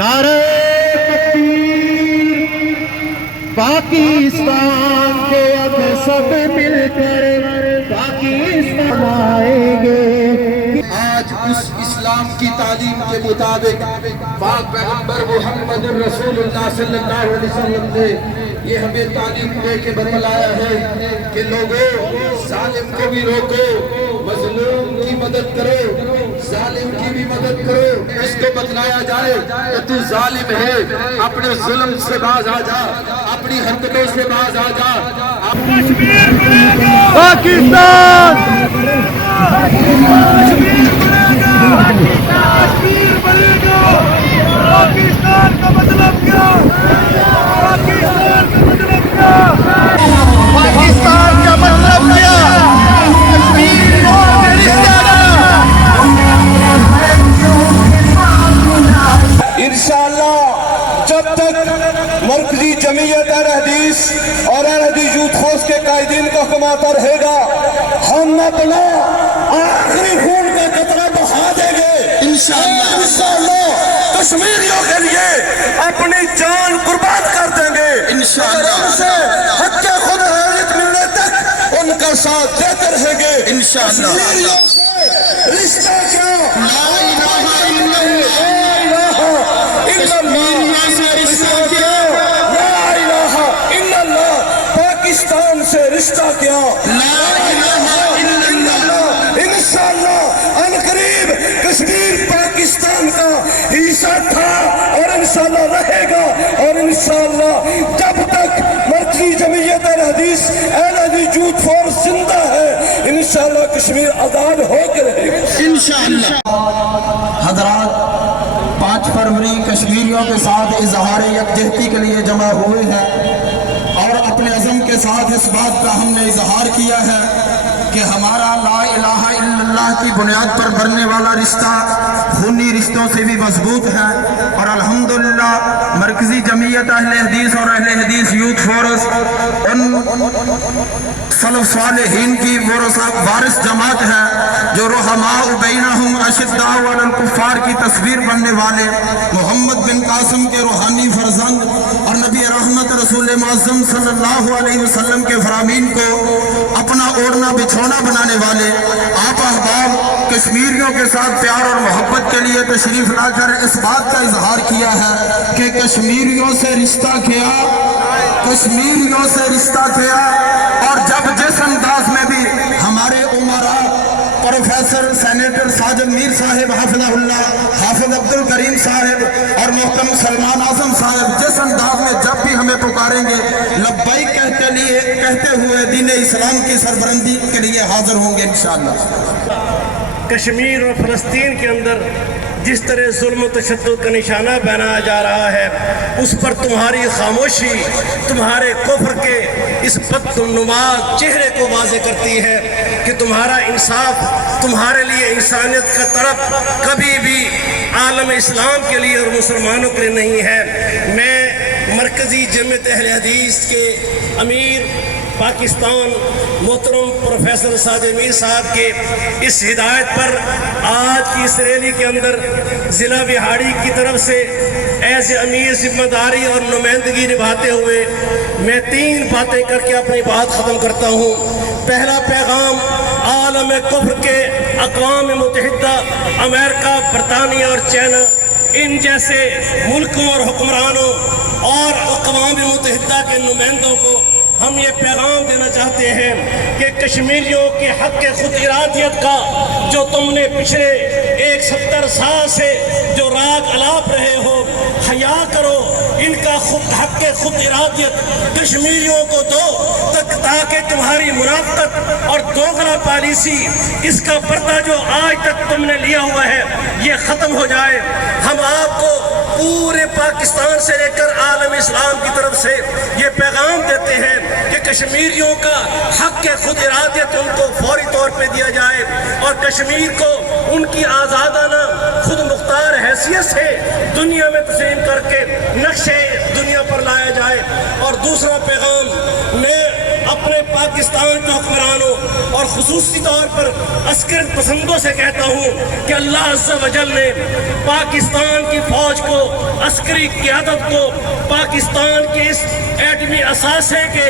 نعرہ تکبیر، پاکستان کے اب سب مل کر پاکستان آئیں گے۔ آج اس اسلام کی تعلیم کے مطابق پاک پیغمبر محمد رسول اللہ صلی اللہ علیہ وسلم نے یہ ہمیں تعلیم دے کے بتلایا ہے کہ لوگوں ظالم کو بھی روکو، مظلوم کی مدد کرو، ظالم کی بھی مدد کرو۔ اس کو بتلایا جائے کہ تو ظالم ہے، اپنے ظلم سے باز آ جا، اپنی حرکتوں سے باز آ جا۔ پاکستان کشمیر بنے گا۔ پاکستان کا مطلب کیا؟ پاکستان کا مطلب کیا؟ پاکستان کا مطلب کیا؟ کشمیر اور انشاءاللہ جب تک مرکزی جمعیت اہل حدیث اور اہل حدیث یوتھ فورس کے قائدین کا حکم آتا رہے گا، ہم اپنا آخری خون کا قطرہ بہا دیں گے انشاءاللہ۔ کشمیریوں کے لیے اپنی جان قربان کر دیں گے انشاءاللہ۔ ان سے حق خود حیات ملنے تک ان کا ساتھ دیتے رہیں گے انشاءاللہ۔ کشمیریوں سے رشتہ کیا؟ لا الہ الا اللہ سے رشتہ کیا؟ لا الہ الا اللہ۔ پاکستان سے رشتہ کیا؟ لا الہ الا اللہ۔ انشاءاللہ عنقریب کشمیر پاکستان کا حصہ تھا اور انشاءاللہ رہے گا، اور انشاءاللہ جب تک مرکزی جمعیت اہل حدیث یوتھ فورس زندہ ہے، انشاءاللہ کشمیر آزاد ہو کے رہے گا انشاءاللہ۔ حضرات 5 فروری کشمیریوں کے ساتھ اظہار یکجہتی کے لیے جمع ہوئے ہیں اور اپنے عزم کے ساتھ اس بات کا ہم نے اظہار کیا ہے کہ ہمارا لا الہ الا اللہ کی بنیاد پر بننے والا رشتہ خونی رشتوں سے بھی مضبوط ہے، اور الحمدللہ مرکزی جمعیت اہل حدیث اور اہل حدیث یوتھ فورس ان سلف صالحین کی وارث جماعت ہے جو رحماء بینہم اشداء علی الکفار کی تصویر بننے والے محمد بن قاسم کے روحانی فرزند اور نبی رحمت رسول معظم صلی اللہ علیہ وسلم کے فرامین کو اپنا اوڑھنا بچھونا بنانے والے آپ احباب کشمیریوں کے ساتھ پیار اور محبت کے لیے تشریف لا کر اس بات کا اظہار کیا ہے کہ کشمیریوں سے رشتہ کیا، کشمیریوں سے رشتہ کیا۔ اور جب جس انداز میں بھی ہمارے عمراء پروفیسر سینیٹر ساجد میر صاحب حافظہ اللہ، حافظ عبدالکریم صاحب اور محترم سلمان اعظم صاحب جس انداز میں جب بھی ہمیں پکاریں گے لبیک کہتے ہوئے دین اسلام کی سربلندی کے لیے حاضر ہوں گے انشاءاللہ۔ کشمیر اور فلسطین کے اندر جس طرح ظلم و تشدد کا نشانہ بنایا جا رہا ہے، اس پر تمہاری خاموشی تمہارے کفر کے اس بدنما چہرے کو واضح کرتی ہے کہ تمہارا انصاف تمہارے لیے انسانیت کا طرف کبھی بھی عالم اسلام کے لیے اور مسلمانوں کے لیے نہیں ہے۔ میں مرکزی جمعیت اہل حدیث کے امیر پاکستان محترم پروفیسر ساجد میر صاحب کے اس ہدایت پر آج کی اس ریلی کے اندر ضلع بہاڑی کی طرف سے ایسے امیر ذمہ داری اور نمائندگی نبھاتے ہوئے میں 3 باتیں کر کے اپنی بات ختم کرتا ہوں۔ پہلا پیغام عالم کفر کے اقوام متحدہ امریکہ، برطانیہ اور چائنا ان جیسے ملکوں اور حکمرانوں اور اقوام متحدہ کے نمائندوں کو ہم یہ پیغام دینا چاہتے ہیں کہ کشمیریوں کے حق خود ارادیت کا جو تم نے پچھلے 71 سال سے جو راگ الاپ رہے ہو، حیا کرو، ان کا حق خود ارادیت کشمیریوں کو دو تاکہ تمہاری منافقت اور دوغلا پالیسی اس کا پردہ جو آج تک تم نے لیا ہوا ہے یہ ختم ہو جائے۔ ہم آپ کو پورے پاکستان سے لے کر عالم اسلام کی طرف سے یہ پیغام دیتے ہیں کہ کشمیریوں کا حق خود ارادیت ان کو فوری طور پہ دیا جائے اور کشمیر کو ان کی آزادانہ خود مختار حیثیت سے دنیا میں تسلیم کر کے نقشے دنیا پر لایا جائے۔ اور دوسرا پیغام میں اپنے پاکستان کے حکمرانوں اور خصوصی طور پر عسکر پسندوں سے کہتا ہوں کہ اللہ عز و جل نے پاکستان کی فوج کو، عسکری قیادت کو، پاکستان کے اس ایٹمی اثاثے کے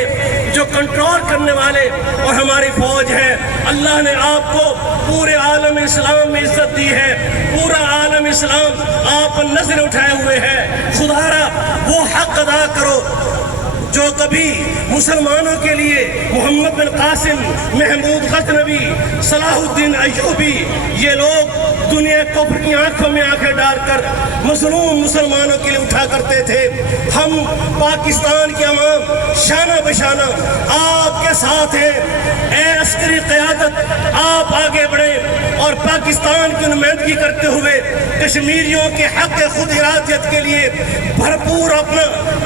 جو کنٹرول کرنے والے اور ہماری فوج ہے، اللہ نے آپ کو پورے عالم اسلام میں عزت دی ہے۔ پورا عالم اسلام آپ پر نظر اٹھائے ہوئے ہے۔ خدا را وہ حق ادا کرو جو کبھی مسلمانوں کے لیے محمد بن قاسم، محمود غزنوی، صلاح الدین ایوبی، یہ لوگ دنیا کفر کی آنکھوں میں آنکھیں ڈال کر مظلوم مسلمانوں کے لیے اٹھا کرتے تھے۔ ہم پاکستان کے عوام شانہ بشانہ آپ کے ساتھ ہیں۔ اے عسکری قیادت، آپ آگے بڑھیں اور پاکستان کی نمائندگی کرتے ہوئے کشمیریوں کے حق خود ارادیت کے لیے بھرپور اپنا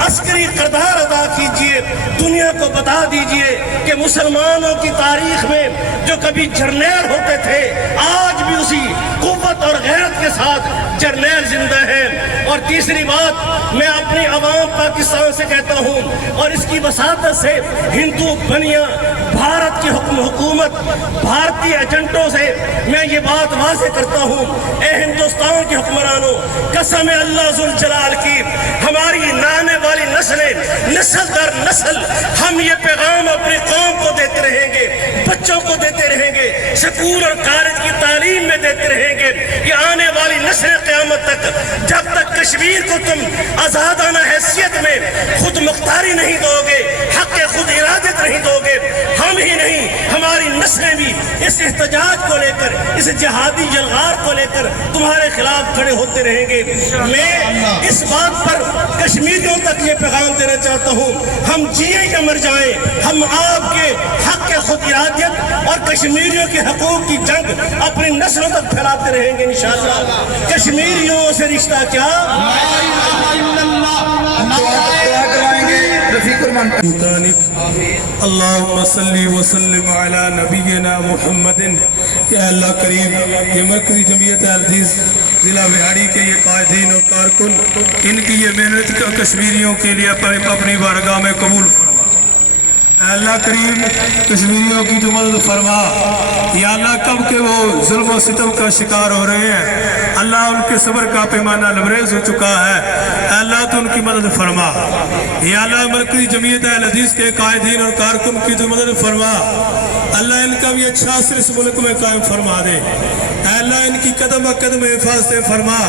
عسکری کردار ادا کیجئے۔ دنیا کو بتا دیجئے کہ مسلمانوں کی تاریخ میں جو کبھی جرنیل ہوتے تھے، آج بھی اسی قوت اور غیرت کے ساتھ جرنیل زندہ ہیں۔ اور تیسری بات میں اپنی عوام پاکستان سے کہتا ہوں اور اس کی وساطت سے ہندو بنیا بھارت کی حکومت، بھارتی ایجنٹوں سے میں یہ بات واضح کرتا ہوں، اے ہندوستان کے حکمرانوں، قسم اللہ ذوالجلال کی، ہماری آنے والی نسلیں نسل در نسل ہم یہ پیغام اپنی قوم کو دیتے رہیں گے، بچوں کو دیتے رہیں گے، سکول اور کالج کی تعلیم میں دیتے رہیں گے کہ آنے والی نسل قیامت تک جب تک کشمیر کو تم آزادانہ حیثیت میں خود مختاری نہیں دو گے، حق خود ارادت نہیں دو گے، ہم ہی نہیں ہماری نسلیں بھی اس احتجاج کو لے کر، اس جہادی جلغار کو لے کر تمہارے خلاف کھڑے ہوتے رہیں گے۔ میں اس بات پر کشمیریوں تک یہ پیغام دینا چاہتا ہوں، ہم جیئیں یا مر جائیں، ہم آپ کے حق خود ارادیت اور کشمیریوں کے حقوق کی جنگ اپنی نسلوں تک پھیلاتے رہیں گے انشاءاللہ۔ کشمیریوں سے رشتہ کیا؟ اللہم صلی وسلم علی نبینا محمد۔ یا اللہ کریم، یہ مرکزی جمعیت الحدیث ضلع وہاڑی کے یہ قائدین اور کارکن، ان کی یہ محنت کشمیریوں کے لیے اپنی بارگاہ میں قبول فرما۔ اے اللہ کریم، کشمیریوں کی تو مدد فرما۔ یا اللہ کب کہ وہ ظلم و ستم کا شکار ہو رہے ہیں، اللہ ان کے صبر کا پیمانہ لبریز ہو چکا ہے، اے اللہ تو ان کی مدد فرما۔ یا اللہ مرکزی جمعیت اہل حدیث کے قائدین اور کارکن کی تو مدد فرما۔ اللہ ان کا بھی اچھا اثر اس ملک میں قائم فرما دے۔ اے اللہ ان کی قدم قدم حفاظت فرما۔